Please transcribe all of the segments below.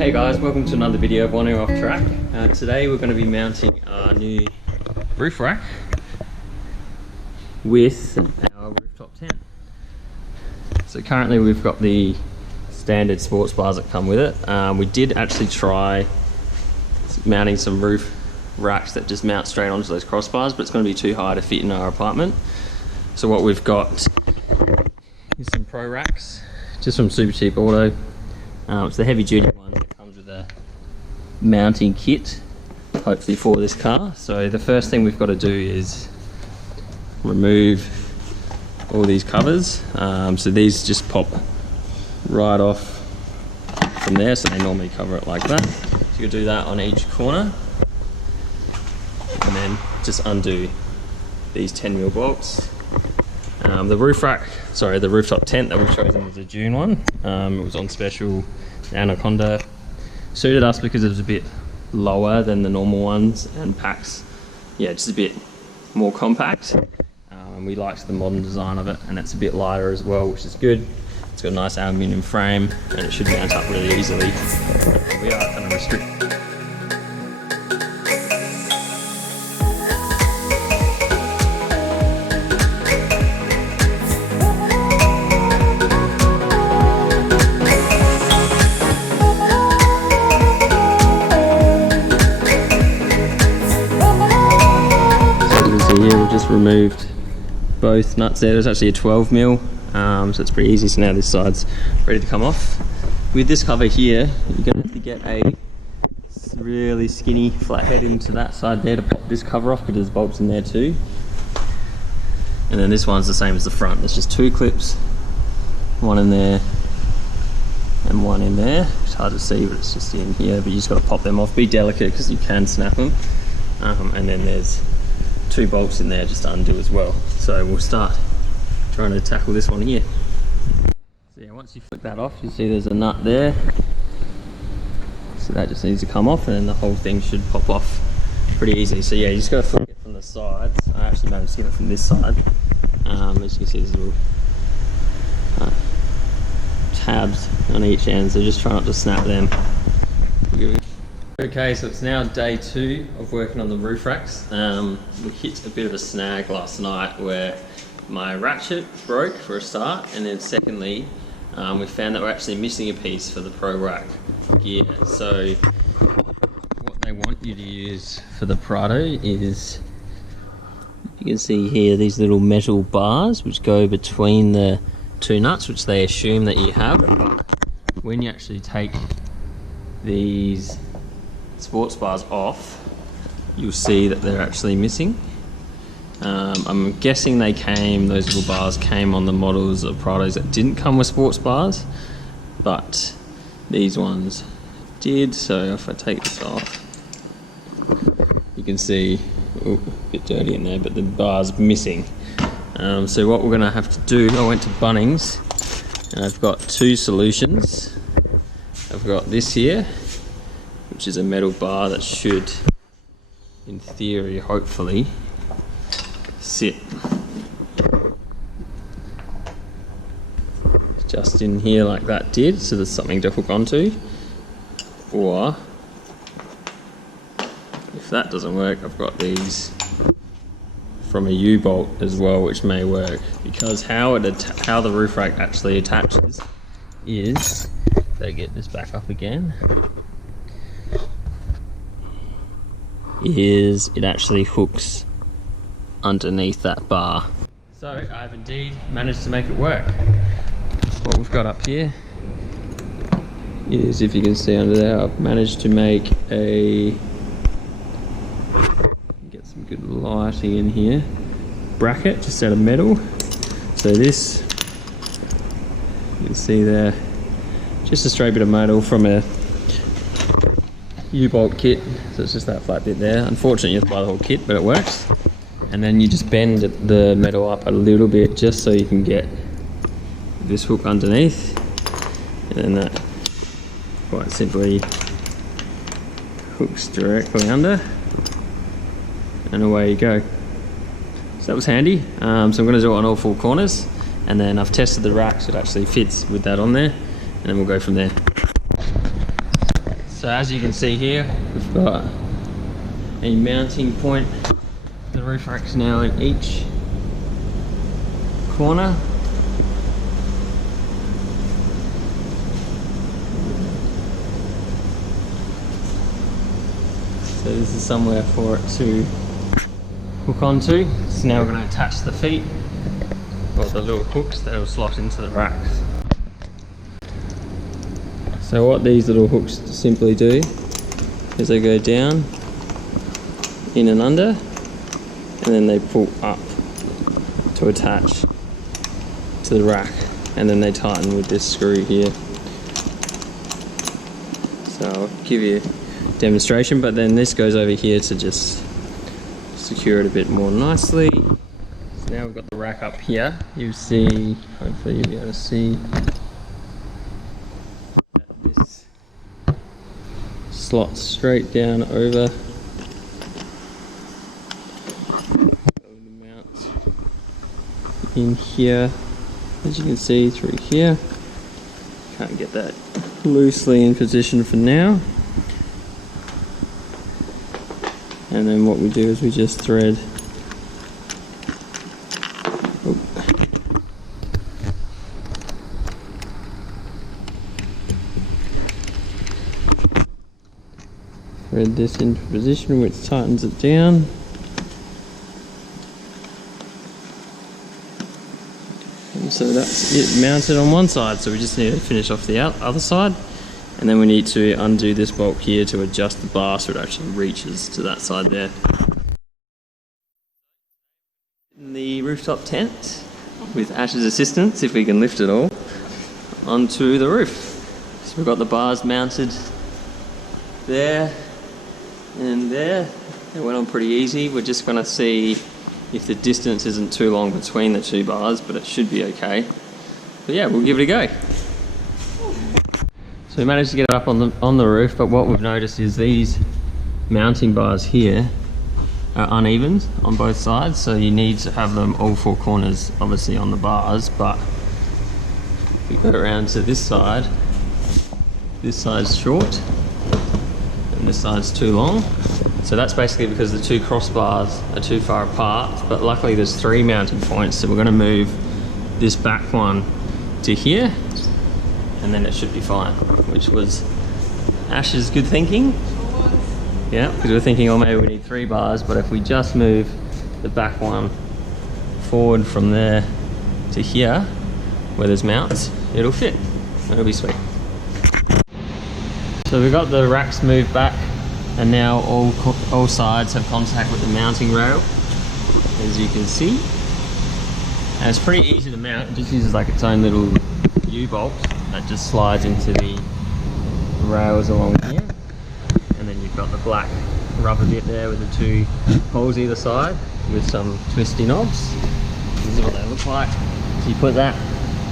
Hey guys, welcome to another video of Awning Off Track. Today we're going to be mounting our new roof rack with our Rooftop tent. So currently we've got the standard sports bars that come with it. We did actually try mounting some roof racks that just mount straight onto those crossbars, but it's going to be too high to fit in our apartment. So what we've got is some pro racks, just from Super Cheap Auto. It's the heavy duty one that comes with a mounting kit, hopefully for this car. So the first thing we've got to do is remove all these covers. So these just pop right off from there, so they normally cover it like that. So you'll do that on each corner, and then just undo these 10mm bolts. The rooftop tent that we've chosen was a Dune one. It was on special. The Anaconda suited us because it was a bit lower than the normal ones and packs, yeah, just a bit more compact. And we liked the modern design of it, and it's a bit lighter as well, which is good. It's got a nice aluminium frame and it should mount up really easily. We are kind of restricted. Here we've just removed both nuts there. There's actually a 12mm, so it's pretty easy. So now this side's ready to come off. With this cover here, you're going to have to get a really skinny flathead into that side there to pop this cover off, because there's bolts in there too. And then this one's the same as the front. There's just two clips, one in there and one in there. It's hard to see, but it's just in here, but you just got to pop them off. Be delicate because you can snap them. And then there's two bolts in there just to undo as well. So we'll start trying to tackle this one here. So yeah, once you flick that off, you'll see there's a nut there. So that just needs to come off, and then the whole thing should pop off pretty easily. So yeah, you just got to flick it from the sides. I actually managed to get it from this side. As you can see, there's little tabs on each end, so just try not to snap them. Okay, so it's now day 2 of working on the roof racks. We hit a bit of a snag last night where my ratchet broke for a start, and then secondly, we found that we're actually missing a piece for the Pro Rack gear. So what they want you to use for the Prado is, you can see here, these little metal bars which go between the two nuts, which they assume that you have. When you actually take these sports bars off, you'll see that they're actually missing. I'm guessing those little bars came on the models of Prados that didn't come with sports bars, but these ones did. So if I take this off, you can see, a bit dirty in there, but the bar's missing. So what we're gonna have to do, I went to Bunnings and I've got two solutions. I've got this here, which is a metal bar that should, in theory, hopefully, sit just in here like that did, so there's something to hook onto. Or, if that doesn't work, I've got these from a U-bolt as well, which may work, because how the roof rack actually attaches is, if I get this back up again, is it actually hooks underneath that bar. So I've indeed managed to make it work. What we've got up here is, if you can see under there, I've managed to make get some good lighting in here, bracket just out of metal. So this, you can see there, just a straight bit of metal from a U-bolt kit, so it's just that flat bit there. Unfortunately, you have to buy the whole kit, but it works. And then you just bend the metal up a little bit just so you can get this hook underneath, and then that quite simply hooks directly under, and away you go. So that was handy. So I'm going to do it on all 4 corners, and then I've tested the rack so it actually fits with that on there, and then we'll go from there. So as you can see here, we've got a mounting point. The roof rack's now in each corner. So this is somewhere for it to hook onto. So now we're going to attach the feet, or the little hooks that will slot into the racks. So what these little hooks simply do is they go down, in and under, and then they pull up to attach to the rack, and then they tighten with this screw here. So I'll give you a demonstration, but then this goes over here to just secure it a bit more nicely. So now we've got the rack up here. You see, hopefully you'll be able to see that this slots straight down over. In here, as you can see through here. Can't get that loosely in position for now. And then what we do is we just thread this into position, which tightens it down. So that's it mounted on one side, so we just need to finish off the other side, and then we need to undo this bolt here to adjust the bar so it actually reaches to that side there. In the rooftop tent, with Ash's assistance, if we can lift it all, onto the roof. So we've got the bars mounted there and there. It went on pretty easy. We're just going to see if the distance isn't too long between the two bars, but it should be okay. But yeah, we'll give it a go. So we managed to get it up on the roof, but what we've noticed is these mounting bars here are uneven on both sides, so you need to have them all four corners obviously on the bars. But if we go around to this side's short and this side's too long. So that's basically because the two crossbars are too far apart, but luckily there's three mounting points, so we're going to move this back one to here, and then it should be fine, which was Ash's good thinking. Yeah, because we're thinking, oh, maybe we need three bars, but if we just move the back one forward from there to here, where there's mounts, it'll fit. It'll be sweet. So we've got the racks moved back, and now all sides have contact with the mounting rail, as you can see. And it's pretty easy to mount. It just uses like its own little U-bolt that just slides into the rails along here. And then you've got the black rubber bit there with the two holes either side with some twisty knobs. This is what they look like. So you put that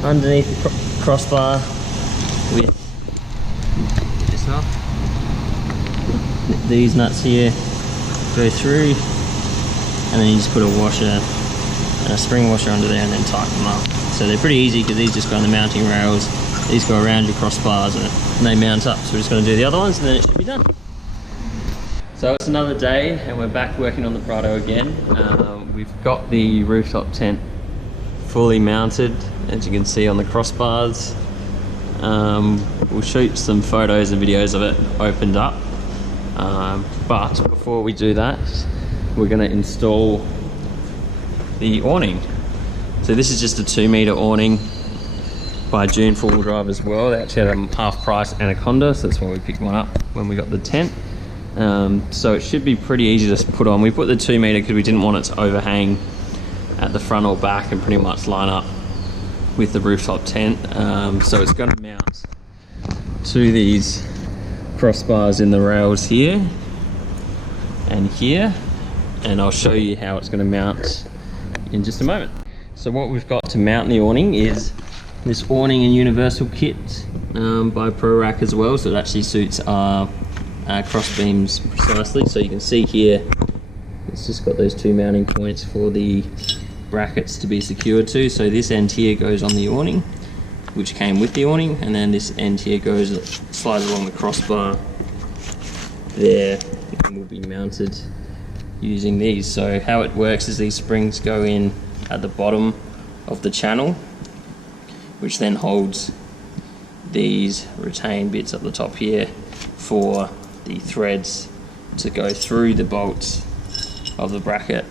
underneath the crossbar with this nut. These nuts here go through, and then you just put a washer and a spring washer under there and then tighten them up. So they're pretty easy because these just go on the mounting rails, these go around your crossbars and they mount up. So we're just going to do the other ones and then it should be done. So it's another day and we're back working on the Prado again. We've got the rooftop tent fully mounted, as you can see on the crossbars. We'll shoot some photos and videos of it opened up. But before we do that, we're going to install the awning. So this is just a 2-meter awning by Dune 4x4 drive as well. They actually had a half price Anaconda, so that's why we picked one up when we got the tent. So it should be pretty easy to put on. We put the 2-meter because we didn't want it to overhang at the front or back and pretty much line up with the rooftop tent. So it's going to mount to these crossbars in the rails here and here, and I'll show you how it's going to mount in just a moment. So what we've got to mount the awning is this awning and universal kit by ProRack as well, so it actually suits our cross beams precisely. So you can see here it's just got those two mounting points for the brackets to be secured to. So this end here goes on the awning, which came with the awning, and then this end here slides along the crossbar there, and will be mounted using these. So how it works is these springs go in at the bottom of the channel, which then holds these retained bits at the top here for the threads to go through the bolts of the bracket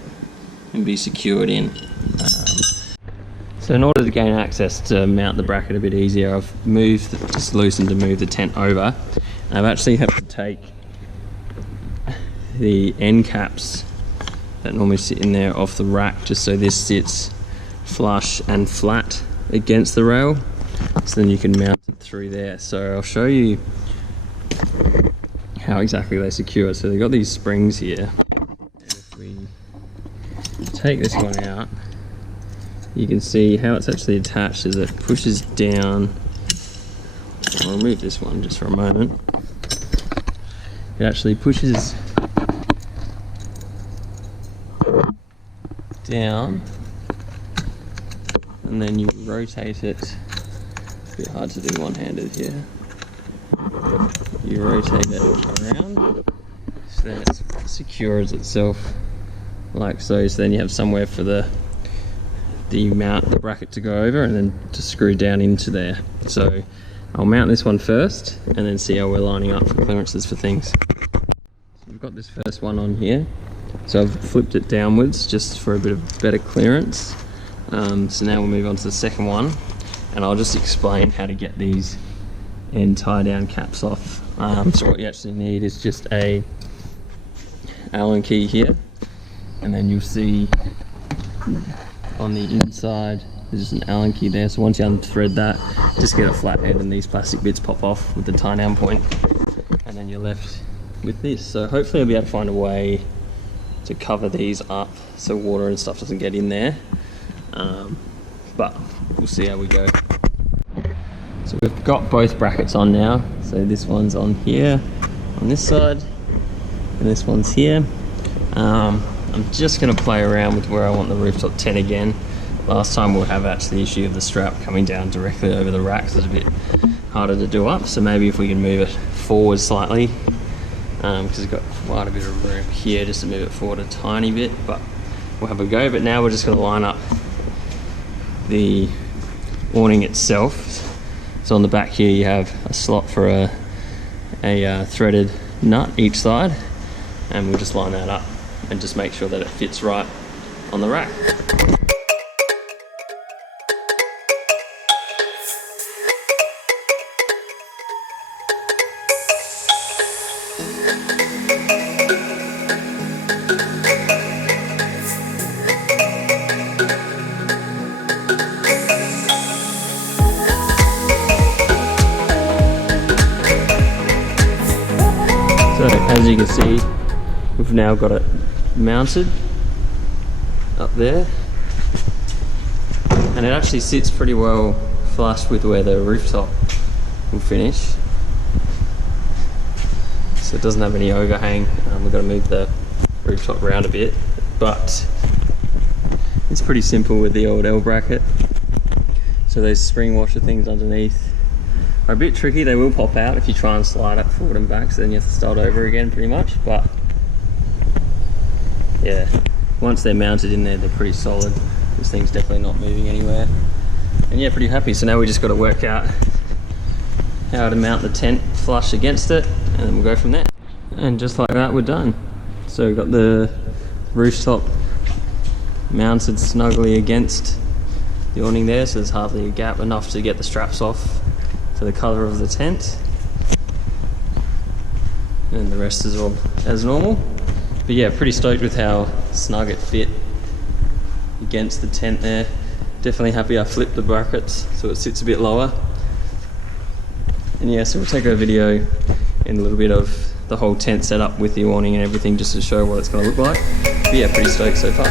and be secured in. So in order to gain access to mount the bracket a bit easier, I've just loosened to move the tent over. I've actually had to take the end caps that normally sit in there off the rack, just so this sits flush and flat against the rail, so then you can mount it through there. So I'll show you how exactly they secure it. So they've got these springs here, and if we take this one out, you can see how it's actually attached as it pushes down. I'll remove this one just for a moment. It actually pushes down, and then you rotate it. It's a bit hard to do one-handed here. You rotate it around, so then it secures itself like so. So then you have somewhere for the bracket to go over, and then to screw down into there. So I'll mount this one first and then see how we're lining up for clearances for things. So we've got this first one on here, so I've flipped it downwards just for a bit of better clearance. So now we'll move on to the second one, and I'll just explain how to get these end tie down caps off. So what you actually need is just a Allen key here, and then you'll see on the inside there's just an Allen key there. So once you unthread that, just get a flat head and these plastic bits pop off with the tie down point, and then you're left with this. So hopefully I'll be able to find a way to cover these up so water and stuff doesn't get in there, but we'll see how we go. So we've got both brackets on now. So this one's on here on this side, and this one's here. I'm just going to play around with where I want the rooftop tent again. Last time we'll have actually the issue of the strap coming down directly over the rack, so it's a bit harder to do up. So maybe if we can move it forward slightly, because we've got quite a bit of room here just to move it forward a tiny bit, but we'll have a go. But now we're just going to line up the awning itself. So on the back here you have a slot for a threaded nut each side, and we'll just line that up and just make sure that it fits right on the rack. So as you can see, we've now got it mounted up there, and it actually sits pretty well flush with where the rooftop will finish, so it doesn't have any overhang. We've got to move the rooftop around a bit, but it's pretty simple with the old L bracket. So those spring washer things underneath are a bit tricky. They will pop out if you try and slide it forward and back, so then you have to start over again pretty much. But yeah, once they're mounted in there, they're pretty solid. This thing's definitely not moving anywhere. And yeah, pretty happy. So now we just got to work out how to mount the tent flush against it, and then we'll go from there. And just like that, we're done. So we've got the rooftop mounted snugly against the awning there, so there's hardly a gap, enough to get the straps off to the colour of the tent. And the rest is all as normal. But yeah, pretty stoked with how snug it fit against the tent there. Definitely happy I flipped the brackets so it sits a bit lower. And yeah, so we'll take a video in a little bit of the whole tent setup with the awning and everything, just to show what it's going to look like. But yeah, pretty stoked so far.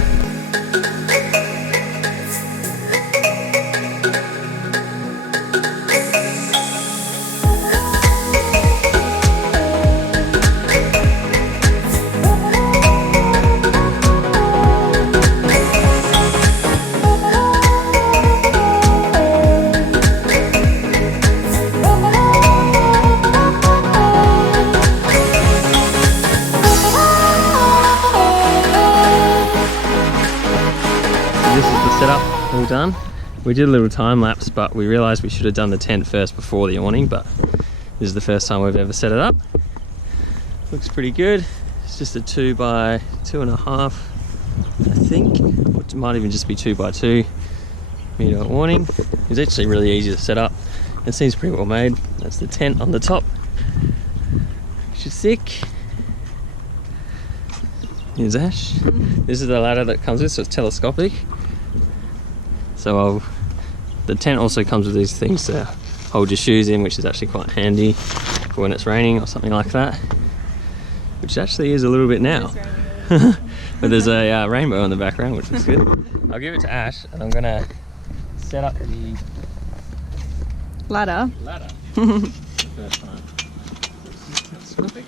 all done. We did a little time lapse, but we realized we should have done the tent first before the awning, but this is the first time we've ever set it up. Looks pretty good. It's just a 2 by 2.5, I think. Or it might even just be 2 by 2 meter awning. It's actually really easy to set up. It seems pretty well made. That's the tent on the top, which is sick. Here's Ash. This is the ladder that comes with, so it's telescopic. So the tent also comes with these things to hold your shoes in, which is actually quite handy for when it's raining or something like that. Which actually is a little bit now. But there's a rainbow in the background, which is good. I'll give it to Ash, and I'm gonna set up the ladder. First time. Telescopic.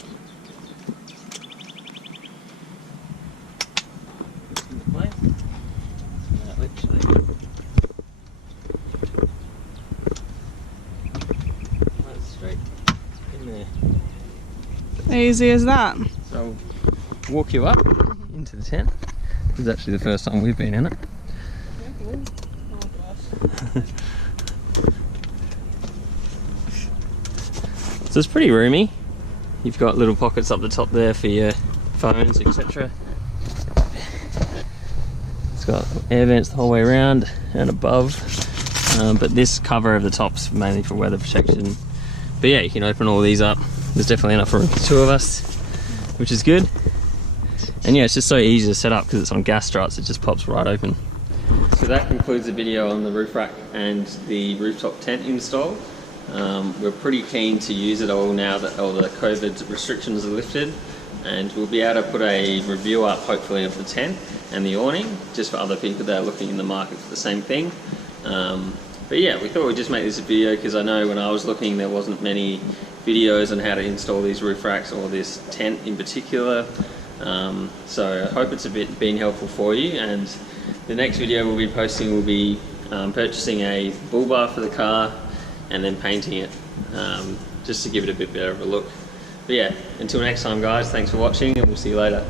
Straight in there. Easy as that. So I'll walk you up into the tent. This is actually the first time we've been in it. So it's pretty roomy. You've got little pockets up the top there for your phones, etc. It's got air vents the whole way around and above, but this cover over the top's mainly for weather protection. But yeah, you can open all these up. There's definitely enough room for 2 of us, which is good. And yeah, it's just so easy to set up because it's on gas struts, it just pops right open. So that concludes the video on the roof rack and the rooftop tent install. We're pretty keen to use it all now that all the COVID restrictions are lifted, and we'll be able to put a review up hopefully of the tent and the awning just for other people that are looking in the market for the same thing. But yeah, we thought we'd just make this a video because I know when I was looking there wasn't many videos on how to install these roof racks or this tent in particular. So I hope it's been helpful for you, and the next video we'll be posting will be purchasing a bull bar for the car and then painting it just to give it a bit better of a look. But yeah, until next time guys, thanks for watching and we'll see you later.